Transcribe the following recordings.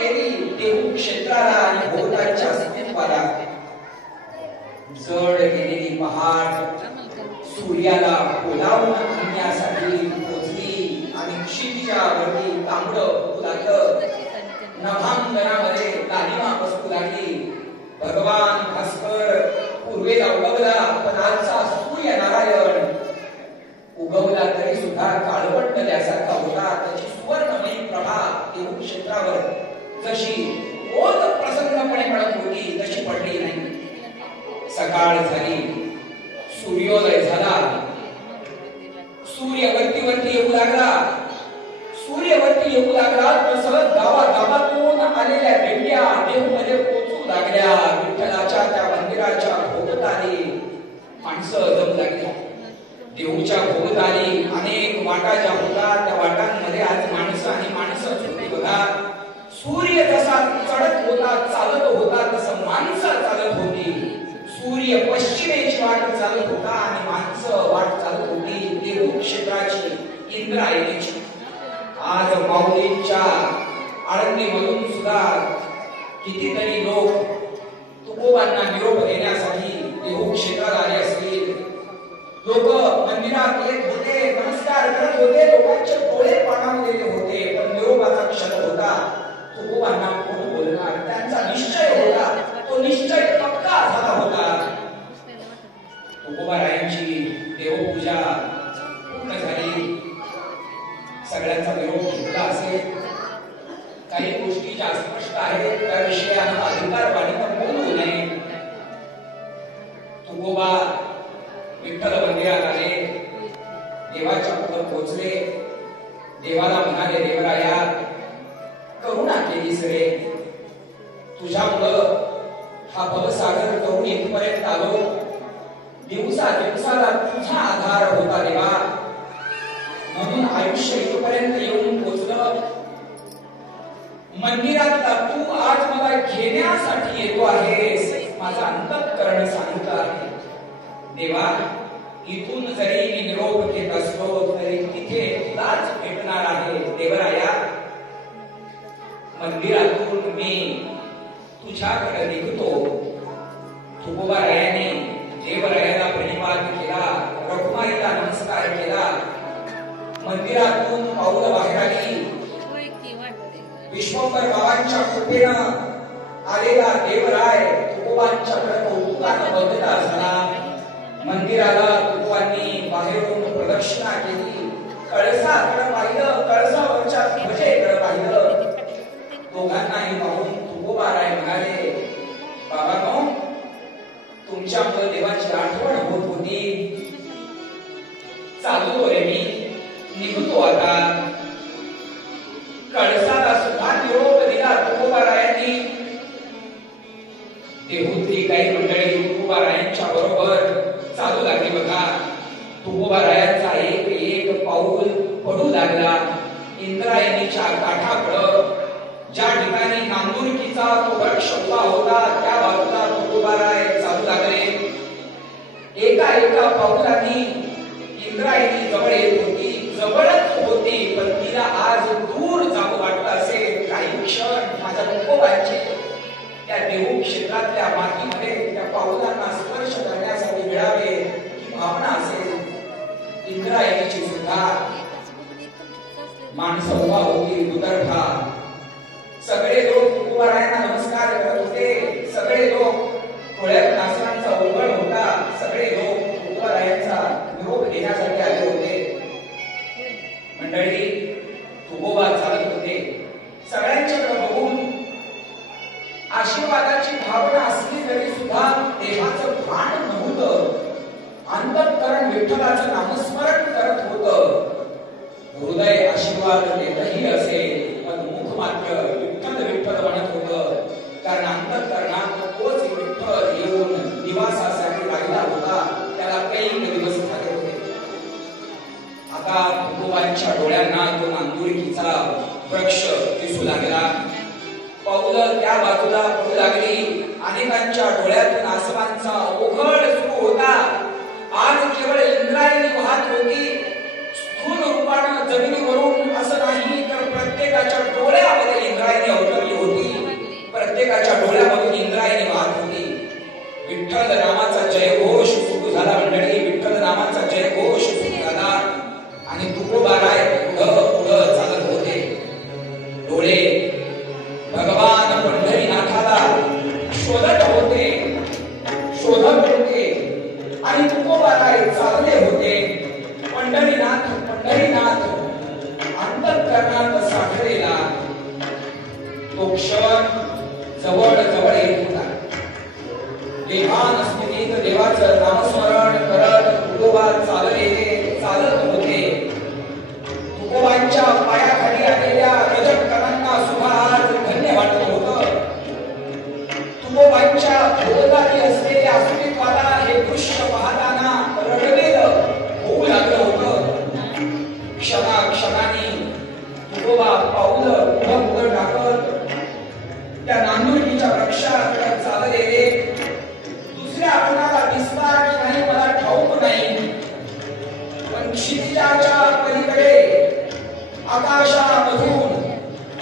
केली देहू क्षेत्राला आणि भोवतालच्या अस्तित्वाला. जड गेलेली पहाट सूर्याला बोलावून आणण्यासाठी पोचली आणि क्षितिजा वरती तांबडं फुटू लागलं. नभांगणामध्ये लालिमा बसू लागली. भगवान भास्कर पूर्वेला उगवला, पण आजचा सूर्य नारायण उगवला तरी सुद्धा काळवंडल्यासारखा होता. त्याची सुवर्णमयी प्रभा देहू क्षेत्रावर जशी ओत प्रसन्नपणे पडत होती तशी पडली नाही. सकाळ झाली, सूर्योदय झाला. सूर्य वरती येऊ लागला. सूर्यवरती येऊ लागला तसं गावागावातून आलेल्या दिंड्या देहूमध्ये पोचू लागल्या. विठ्ठलाच्या त्या मंदिराच्या भोवताली माणसं जमू लागली. देहूच्या भोवताली अनेक वाटा ज्या होत्या त्या वाटांमध्ये आज माणसं आणि माणसंच होती बघा. सूर्य जसा चढत होता चालत होता तसं माणसं चालत होती. सूर्य पश्चिमेची वाट चालत होता आणि माणसं वाट चालत होती देहू क्षेत्राची, इंद्रायणीची. आज माऊलींच्या आळंदीमधून सुद्धा कितीतरी लोक तुकोबांना निरोप देण्यासाठी देहू क्षेत्रात आले असतील. लोक मंदिरात येत होते, नमस्कार करत होते, लोकांचे डोळे पाणावलेले होते. पण निरोपाचा क्षण होता. तुकोबांना कोण बोलणार त्यांचा निश्चय होता. तो निश्चय पक्का झाला होता. तुकोबारायांची देवपूजा पूर्ण झाली. सगळ्यांचा निरोप घेतला असेल. काही गोष्टी ज्या स्पष्ट आहेत त्या विषयाला अधिकारवाणीनं बोलू नये. तुकोबा विठ्ठल मंदिरात आले, देवाच्या पुढे पोहोचले. देवाला म्हणाले, देवराया करुणा केलीस रे, तुझ्यामुळं हा भवसागर करून इथपर्यंत आलो. दिवसाला तुझा आधार होता देवा, म्हणून आयुष्य इथपर्यंत येऊन पोचलं. मंदिरातला तू आज मला घेण्यासाठी येतो आहेस, माझा अंतःकरण सांगत आहे. देवा इथून जरी मी निरोप घेत असलो तरी तिथे तुलाच भेटणार आहे. देवराया मंदिरातून मी तुझ्याकडे निघतो. तुकोबारायाने देवरायाला प्रणिपात केला, रखुमाईला नमस्कार केला. मंदिरातून पाऊल बाहेर आली. विश्वंभर बाबांच्या कृपेनं आलेला देवराय तुकोबांच्याकडे कौतुकानं बघता झाला. मंदिराला तुकोबांनी बाहेरून प्रदक्षिणा केली. कळसाकडे पाहिलं, कळसावरच्या ध्वजेकडे पाहिलं. दोघांनाही पाहून तुकोबाराय म्हणाले, बाबांनो तुमच्यामुळे देवाची आठवण होत होती. चालतो रे मी, निघतो आता. कळसाला सुद्धा निरोप दिला तुकोबारायांनी. देहूतली काही मंडळी तुकोबारायांच्या बरोबर चालू लागली बघा. तुकोबारायांचा एक एक पाऊल पडू लागला इंद्रायणीच्या काठाकडं. ज्या ठिकाणी नांदुरकीचा तो वृक्ष उभा होता त्या बाजूला तुकोबाराय चालू लागले. एका एका पाऊलांनी इंद्रायणी जवळ येत होती, जवळच होती, पण तिला आज दूर जाऊ वाटत असेल. काही क्षण माझ्या तुकोबांचे त्या देहू क्षेत्रातल्या मातीमध्ये त्या पाऊलांना स्पर्श करण्यासाठी मिळावे ही भावना असेल. इंद्रायणीची सुद्धा माणसं उभा होती दुतर्फा. सगळे लोक तुकोबारायांना नमस्कार करत होते. सगळे लोक डोळ्यात नासरांचा उघड होता. सगळे लोक तुकोबारायांचा निरोप घेण्यासाठी आले होते. मंडळी तुकोबा चालत होते. सगळ्यांच्याकडे बघून आशीर्वादाची भावना असली तरी सुद्धा देहाचं भान नव्हतं. अंतःकरण विठ्ठलाचं नामस्मरण करत होतं. हृदय आशीर्वाद देतही असेल पण मुख मात्र विठ्ठल विठ्ठल म्हणत होतं. कारण अंतःकरणात तोच विठ्ठल येऊन निवासासाठी राहिला होता. त्याला काही दिवस झाले होते. आता तुकोबांच्या डोळ्यांना तो नांदुरकीचा वृक्ष दिसू लागला. पाऊलं त्या बाजूला पडू लागली. अनेकांच्या डोळ्यातून आसमानचा ओघळ सुरू होता. आज केवळ इंद्रायणी वाहत होती. स्थूल रूपानं जमिनीवरून असं नाही तर प्रत्येकाच्या डोळ्यामध्ये इंद्रायणी अवतरली होती. क्षण जवळ जवळ येत होता. देहान स्थितीत देवाचं नामस्मरण करत तुकोबा चालत होते. तुकोबांच्या पायाखाली आलेल्या रजतकणांना सुद्धा आज धन्य वाटत होतं. तुकोबांच्या भोवताली असलेल्या अस्तित्वाला हे दृश्य पाहताना रडवेलं होऊ लागलं होतं. क्षणाक्षणाने तुकोबा पाऊलं पुढं टाकत त्या नांदुर्गीच्या वृक्षाकडे चाललेले. दुसऱ्या कुणाला दिसला की नाही मला ठाऊक नाही, पण क्षितिजाच्या पलीकडे आकाशामधून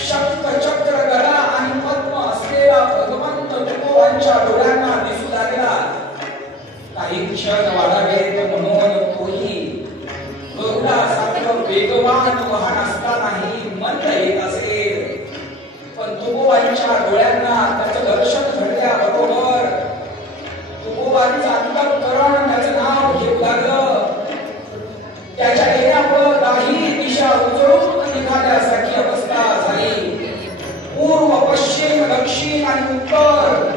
शंख चक्र गदा आणि पद्म असलेला भगवंत तुकोबांच्या डोळ्यांना दिसू लागला. काही क्षण वाढावेत म्हणून तोही गरुडासारखं वेगवान वाहन असतानाही मंद येत असेल, पण तुकोबांच्या डोळ्यांना त्याचं दर्शन घडल्याबरोबर तुकोबांचं अंतःकरण त्याचं नाव घेऊ लागलं. त्याच्या येण्यावर काही दिशा उजळून निघाल्यासारखी अवस्था झाली. पूर्व पश्चिम दक्षिण आणि उत्तर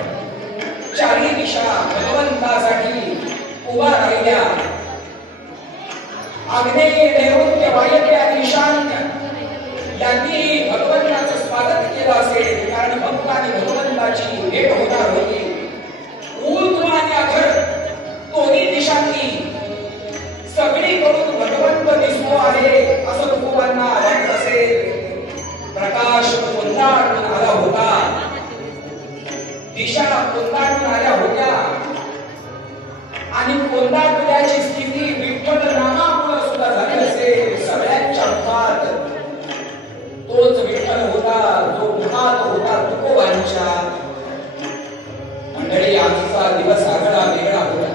चारी दिशा भगवंतासाठी उभा राहिल्या. आग्नेय नैऋत्य वायव्य आणि ईशान्य यांनी भगवंताचं स्वागत केलं असेल, कारण भक्तांनी भगवंताची भेट होणार होती. ऊर्ध्व आणि अधर दोन्ही दिशांनी सगळीकडून भगवंत दिसतो आहे असं तुकोबांना वाटत असेल. प्रकाश कोंडाळून आला होता, दिशा कोंडाळून आल्या होत्या आणि कोंडाळल्याची स्थिती विठ्ठल नामामुळे सुद्धा झाली असेल. सगळ्यांच्या मुखात तोच विठ्ठल होता जो मुखात होता तुकोबांच्या. मंडळी, आजचा दिवस आगळा वेगळा होता.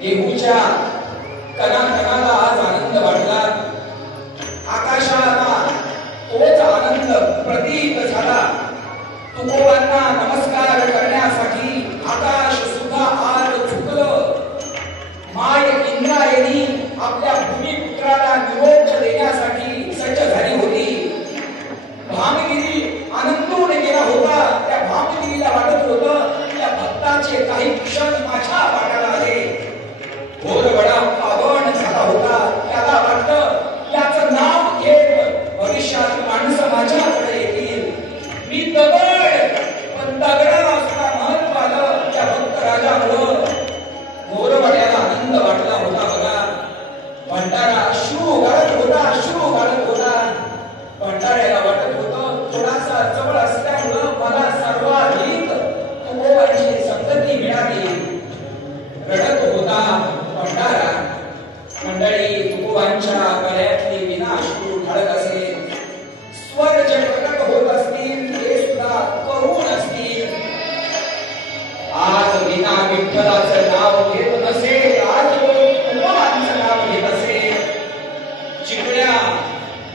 देहूच्या कणाकणाला आज आनंद वाटला. आकाशाला तोच आनंद प्रतीत झाला. तुकोबांना नमस्कार करण्यासाठी आकाश सुद्धा आज झुकलं. माय इंद्रायणी आपल्या भूमिपुत्राला निरोप देण्यासाठी सज्ज झाली होती. भामगिरी आनंदून गेला होता. त्या भामगिरीला वाटत होतं त्या भक्ताचे काही क्षण माझ्या वाट्याला आले. घोरवडा पावन झाला होता. त्याला वाटतं याचं नाव घेत भविष्यात माणसं माझ्याकडे येतील. मी दगड, पण दगडाला सुद्धा महत्व आलं त्या भक्त राजामुळं. घोरवड्याला आनंद वाटला होता बघा. भंडारा शिव घालत होता, शिव घालत होता. भंडाऱ्याला वाटत होतं थोडासा जवळ असल्यामुळं मला सर्वाधिक तुकोबांची संगती मिळाली. रडत होता भंडारा. मंडळी, तुकोबांच्या गळ्यातली विनाश्रू ढळत असेल. स्वर जे प्रकट होत असतील ते सुद्धा करुण असतील. आज विना विठ्ठलाचं नाव घेत नसेल, आज तुकोबांचं नाव घेत असेल. चिकड्या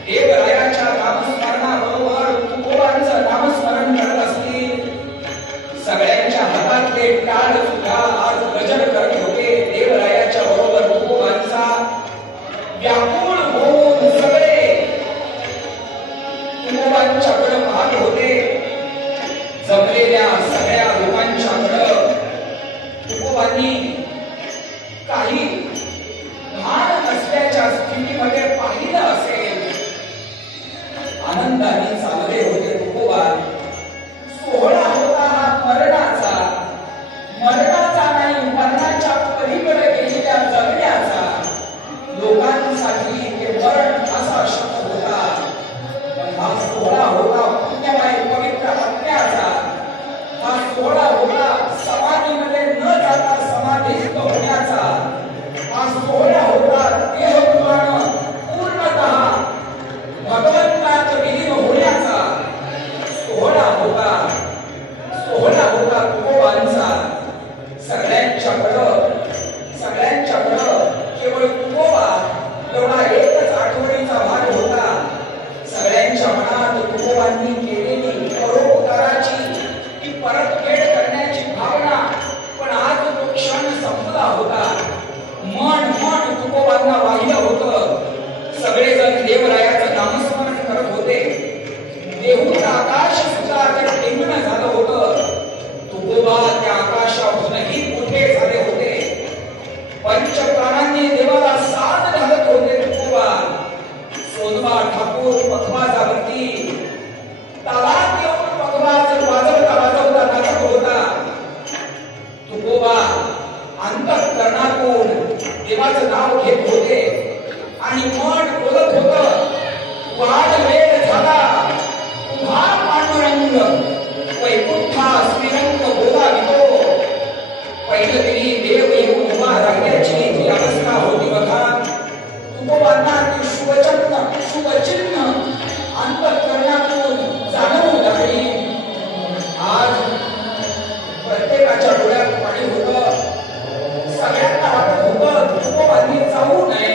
देवरायाच्या नामस्मरणाबरोबर तुकोबांचं नामस्मरण करत असतील. सगळ्यांच्या हातातले टाळ सुद्धा आज गजर करत होते देवरायाच्या बरोबर तुकोबांचा. व्याकुळ होऊन सगळे तुकोबांच्याकडे पाहत होते. जमलेल्या सगळ्या लोकांच्याकडे तुकोबांनी काही भान नसल्याच्या स्थितीमध्ये पाहिलं असेल. आनंदाने चालले होते तुकोबा. सोहळा होता हा मरणाचा, मरणाचा नाही, मरणाच्या पलीकडे गेलेल्या जगण्याचा. लोकांसाठी ते मरण असा शब्द होता, पण हा सोहळा होता पुण्यमय पवित्र आत्म्याचा. हा सोहळा होता समाधीमध्ये न जाता समाधीस्थ होण्याचा. हा सोहळा होता देहपुराण पूर्णतः भगवंतात विलीन होण्याचा. पखवाजावरती तालात येऊन पखवाज वाजवता नाचत होता. तुकोबा अंतःकरणातून देवाचं नाव घेत होते आणि मन बोलत होतं, वाढ वेळ झाला उभा पांडुरंग वैकुंठा श्रीरंग बोलावितो. पहिलं तरी देव येऊन उभा राहण्याची जी अवस्था होती बघा. तुकोबांना ती शुभचिन्ह अंतःकरणातून जाणवू लागली. आज प्रत्येकाच्या डोळ्यात पाणी होतं. सगळ्यांना वाटत होतं तुकोबांनी जाऊ नये,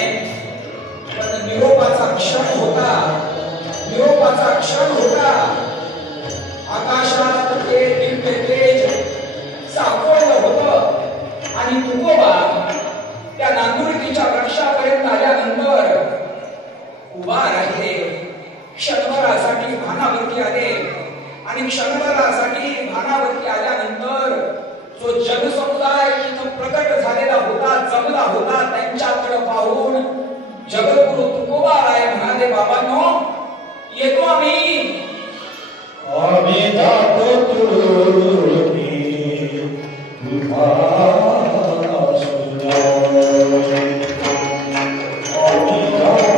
पण निरोपाचा क्षण होता. निरोपाचा क्षण होता. आकाशात ते दिव्य तेज सापडलं होतं आणि तुकोबा त्या नांदुरकीच्या वृक्षापर्यंत आल्यानंतर उभा राहिले. क्षणभरासाठी भानावरती आले आणि क्षणभरासाठी भानावरती आल्यानंतर जो जनसमुदाय तिथं प्रकट झालेला होता, जमला होता, त्यांच्याकडे पाहून जगद्गुरु तुकोबाराय म्हणाले, बाबांनो येतो आम्ही जातो तुरुकी